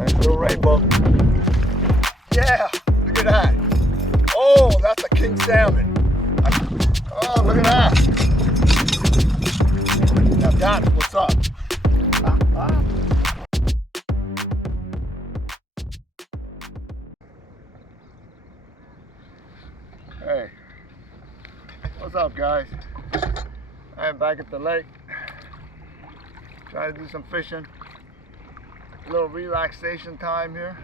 Nice little rainbow. Yeah, look at that. Oh, that's a king salmon. Oh, look at that. Now that's what's up. Hey, what's up, guys? I'm back at the lake, trying to do some fishing. A little relaxation time here.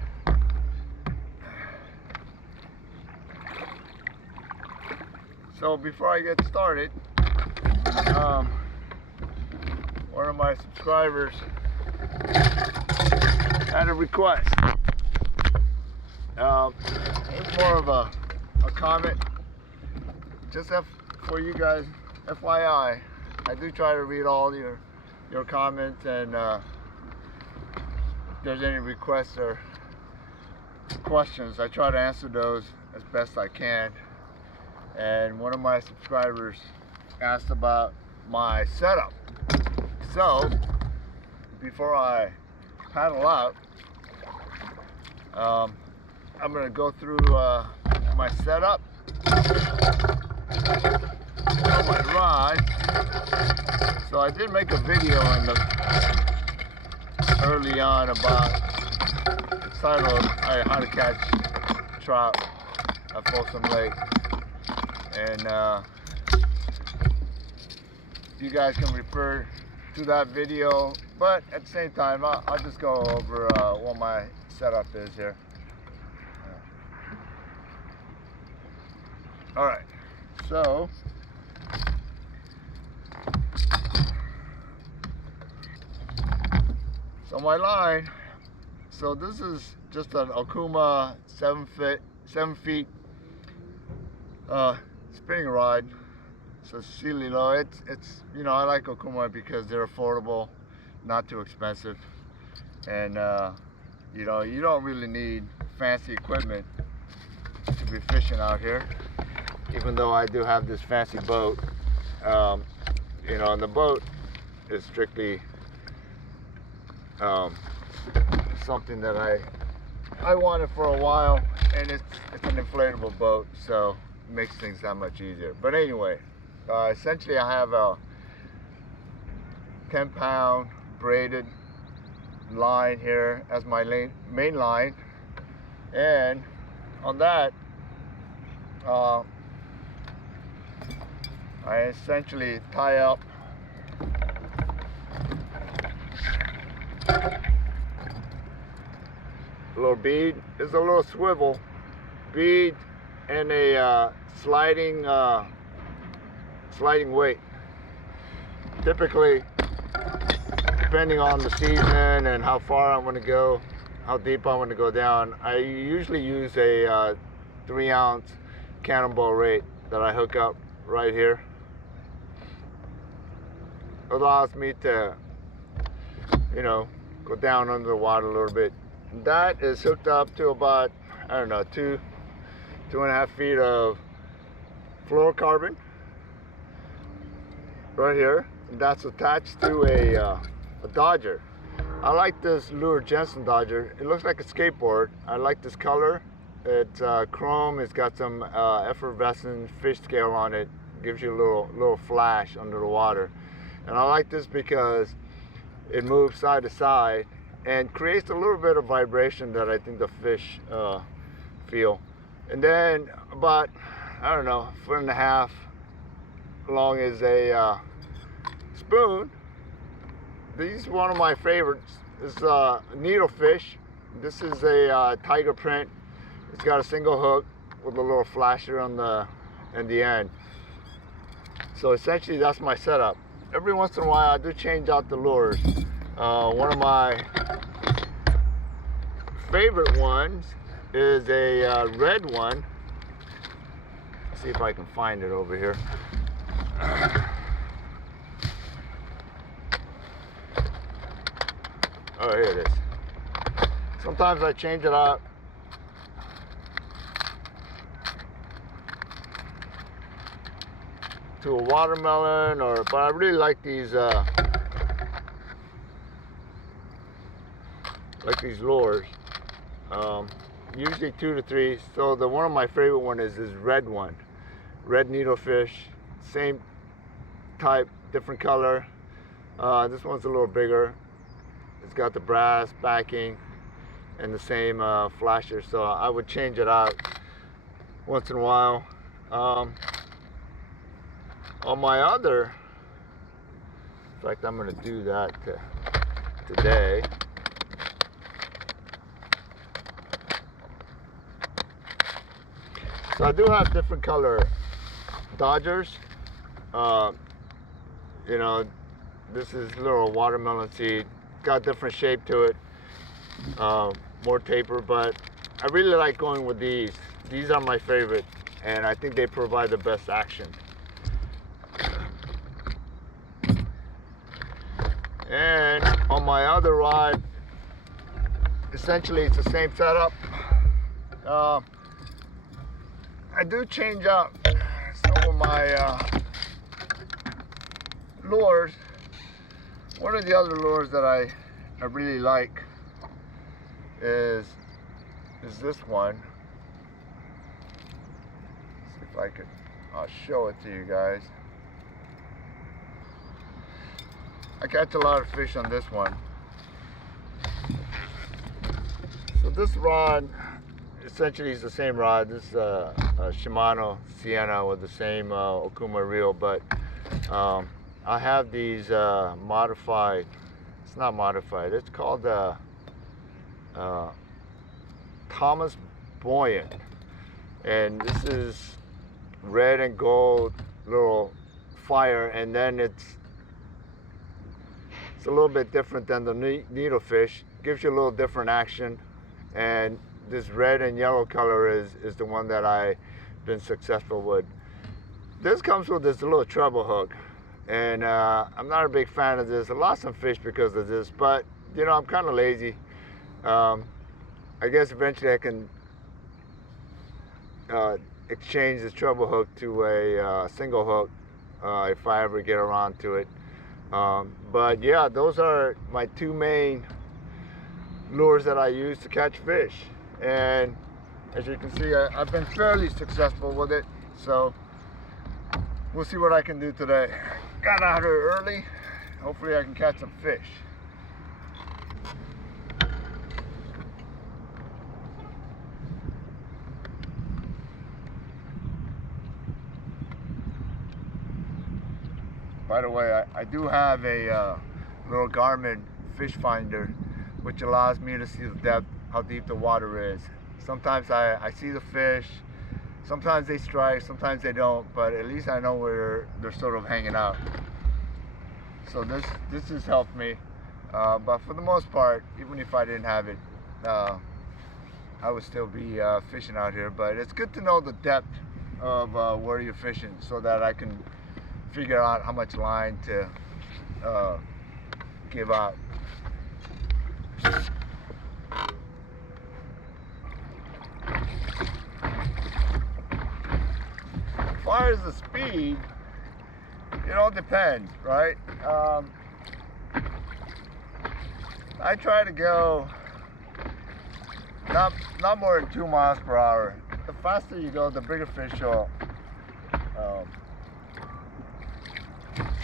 So before I get started, one of my subscribers had a request. It's more of a comment. Just for you guys, FYI, I do try to read all your comments, and if there's any requests or questions, I try to answer those as best I can. And one of my subscribers asked about my setup. So before I paddle out, I'm going to go through my setup on my rod. So I did make a video early on about titled how to catch trout at Folsom Lake, and you guys can refer to that video, but at the same time I'll just go over what my setup is here. Alright, so my line, so this is just an Okuma 7 feet spinning rod. So silly low. It's you know, I like Okuma because they're affordable, not too expensive, and you know, you don't really need fancy equipment to be fishing out here. Even though I do have this fancy boat, you know, and the boat is strictly something that I wanted for a while, and it's an inflatable boat, so it makes things that much easier. But anyway, essentially I have a 10-pound braided line here as my main line, and on that I essentially tie up a little bead. It's a little swivel bead and a sliding weight. Typically, depending on the season and how far I want to go, how deep I want to go down, I usually use a 3-ounce cannonball rate that I hook up right here. It allows me to, you know, go down under the water a little bit. And that is hooked up to about, I don't know, 2.5 feet of fluorocarbon right here. And that's attached to a Dodger. I like this Lure Jensen Dodger. It looks like a skateboard. I like this color. It's chrome. It's got some effervescent fish scale on it. Gives you a little flash under the water. And I like this because it moves side to side and creates a little bit of vibration that I think the fish feel. And then about, I don't know, 1.5 foot long is a spoon. This is one of my favorites. It's a needlefish. This is a tiger print. It's got a single hook with a little flasher on the end. So essentially that's my setup. Every once in a while I do change out the lures. One of my favorite ones is a red one. Let's see if I can find it over here. Oh, here it is. Sometimes I change it up. To a watermelon, but I really like these like these lures. Usually 2 to 3. So the one of my favorite one is this red one, red needlefish, same type, different color. This one's a little bigger. It's got the brass backing and the same flasher, so I would change it out once in a while. On my other, in fact, I'm going to do that today. So I do have different color Dodgers. You know, this is a little watermelon seed. Got different shape to it, more taper, but I really like going with these. These are my favorite, and I think they provide the best action. And on my other rod, essentially it's the same setup. I do change out some of my lures. One of the other lures that I really like is this one. Let's see if I'll show it to you guys. I catch a lot of fish on this one. So this rod essentially is the same rod. This is a Shimano Sienna with the same Okuma reel, but I have these modified. It's not modified. It's called Thomas Buoyant, and this is red and gold little fire, and then it's a little bit different than the needlefish. Gives you a little different action, and this red and yellow color is the one that I've been successful with. This comes with this little treble hook, and I'm not a big fan of this. I lost some fish because of this, but you know, I'm kind of lazy. I guess eventually I can exchange this treble hook to a single hook if I ever get around to it. But yeah, those are my two main lures that I use to catch fish, and as you can see, I've been fairly successful with it. So we'll see what I can do today. Got out here early. Hopefully I can catch some fish. By the way, I do have a little Garmin fish finder, which allows me to see the depth, how deep the water is. Sometimes I see the fish, sometimes they strike, sometimes they don't, but at least I know where they're sort of hanging out. So this has helped me, but for the most part, even if I didn't have it, I would still be fishing out here. But it's good to know the depth of where you're fishing, so that I can figure out how much line to give out. As far as the speed, it all depends, right? I try to go not more than 2 miles per hour. The faster you go, the bigger fish will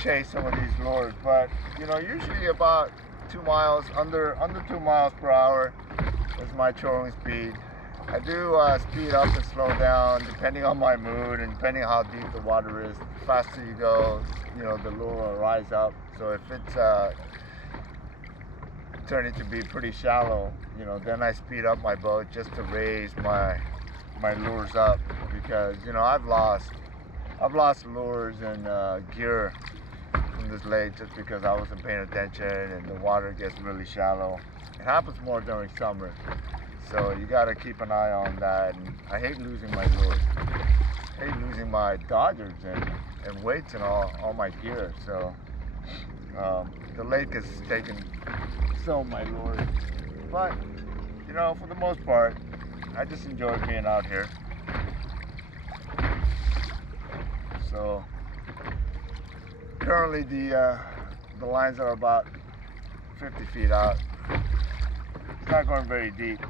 chase some of these lures. But you know, usually about 2 miles, under 2 miles per hour is my trolling speed. I do speed up and slow down depending on my mood and depending on how deep the water is. The faster you go, you know, the lure will rise up. So if it's turning to be pretty shallow, you know, then I speed up my boat just to raise my lures up, because you know, I've lost lures and gear from this lake just because I wasn't paying attention and the water gets really shallow. It happens more during summer, so you got to keep an eye on that. And I hate losing my lures. I hate losing my Dodgers and weights and all my gear. So the lake has taken some of my lures, but you know, for the most part, I just enjoy being out here. So currently the lines are about 50 feet out. It's not going very deep.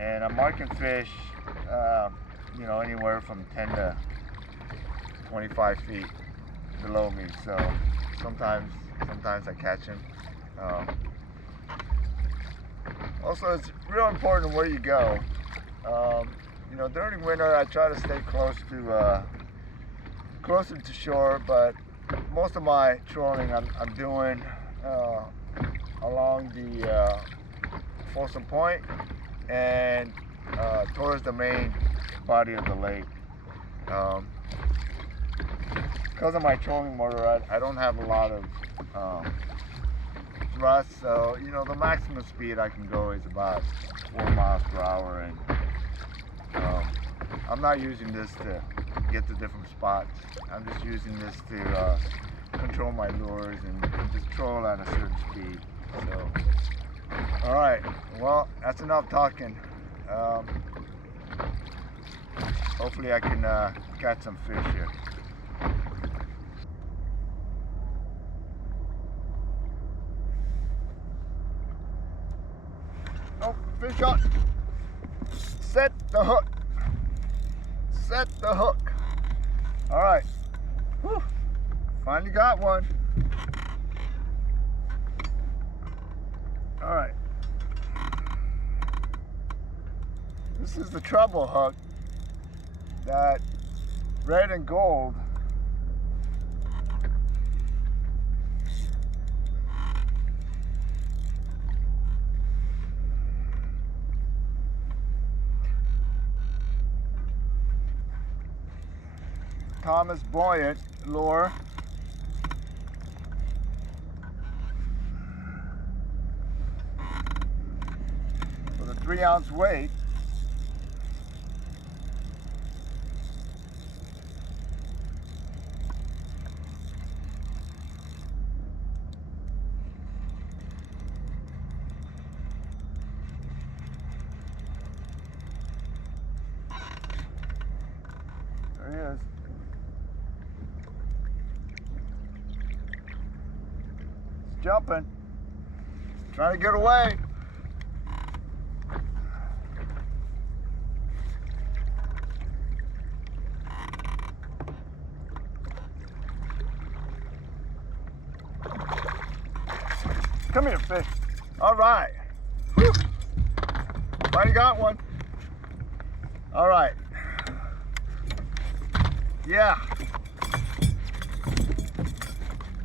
And I'm marking fish, you know, anywhere from 10 to 25 feet below me. So sometimes I catch him. Also, it's real important where you go. You know, during winter, I try to stay closer to shore, but most of my trolling I'm doing along the Folsom Point and towards the main body of the lake. Because of my trolling motor, I don't have a lot of thrust, so you know the maximum speed I can go is about 4 miles per hour, and I'm not using this to get to different spots. I'm just using this to control my lures and just troll at a certain speed. So, all right, well, that's enough talking. Hopefully I can catch some fish here. Oh, fish on. Set the hook. Set the hook. All right. Whew. Finally got one. All right. This is the treble hook that red and gold Thomas Buoyant lure. With a 3-ounce weight. There he is. He's jumping. Trying to get away. Come here, fish. All right. Whew. Finally got one. All right. Yeah.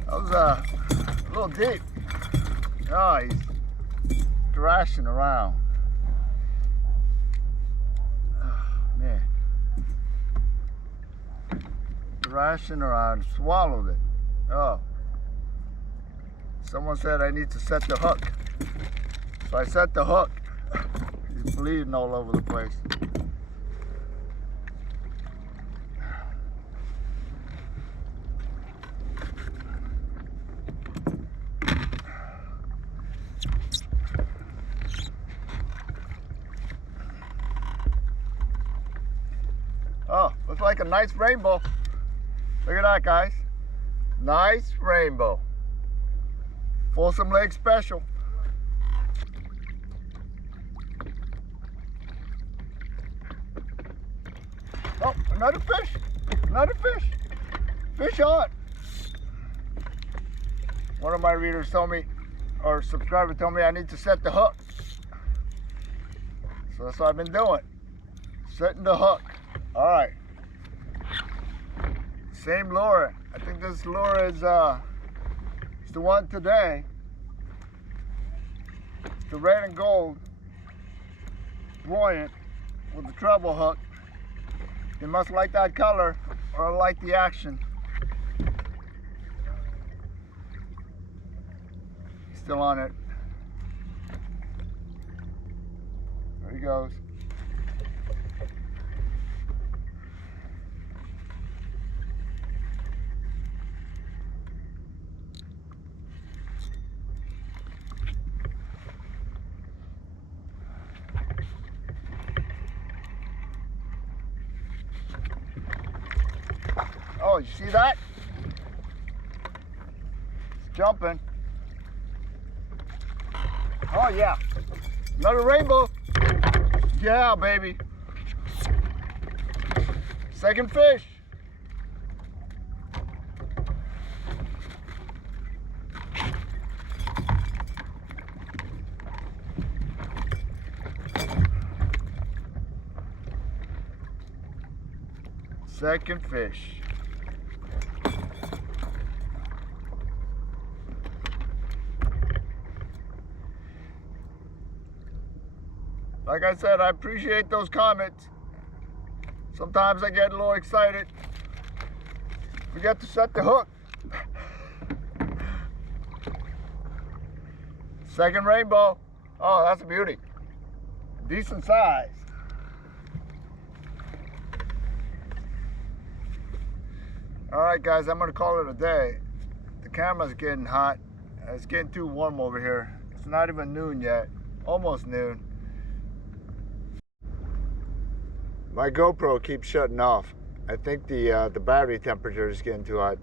That was a little deep. Oh, he's thrashing around. Oh, man. Thrashing around. Swallowed it. Oh. Someone said I need to set the hook. So I set the hook. He's bleeding all over the place. Oh, looks like a nice rainbow. Look at that, guys. Nice rainbow. Folsom Lake special. Oh, another fish. Another fish. Fish on. One of my readers told me, or subscriber told me I need to set the hook. So that's what I've been doing. Setting the hook. All right. Same lure. I think this lure is the one today. It's the red and gold Buoyant with the treble hook. You must like that color or like the action. He's still on it. There he goes. Oh, you see that? It's jumping. Oh yeah. Another rainbow. Yeah, baby. Second fish. Second fish. Like I said, I appreciate those comments. Sometimes I get a little excited. Forget to set the hook. Second rainbow. Oh, that's a beauty. Decent size. All right, guys, I'm gonna call it a day. The camera's getting hot. It's getting too warm over here. It's not even noon yet. Almost noon. My GoPro keeps shutting off. I think the battery temperature is getting too hot.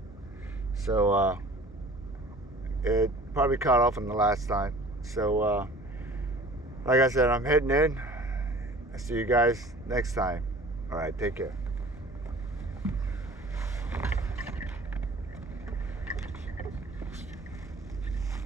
So it probably caught off on the last time. So like I said, I'm heading in. I'll see you guys next time. All right, take care.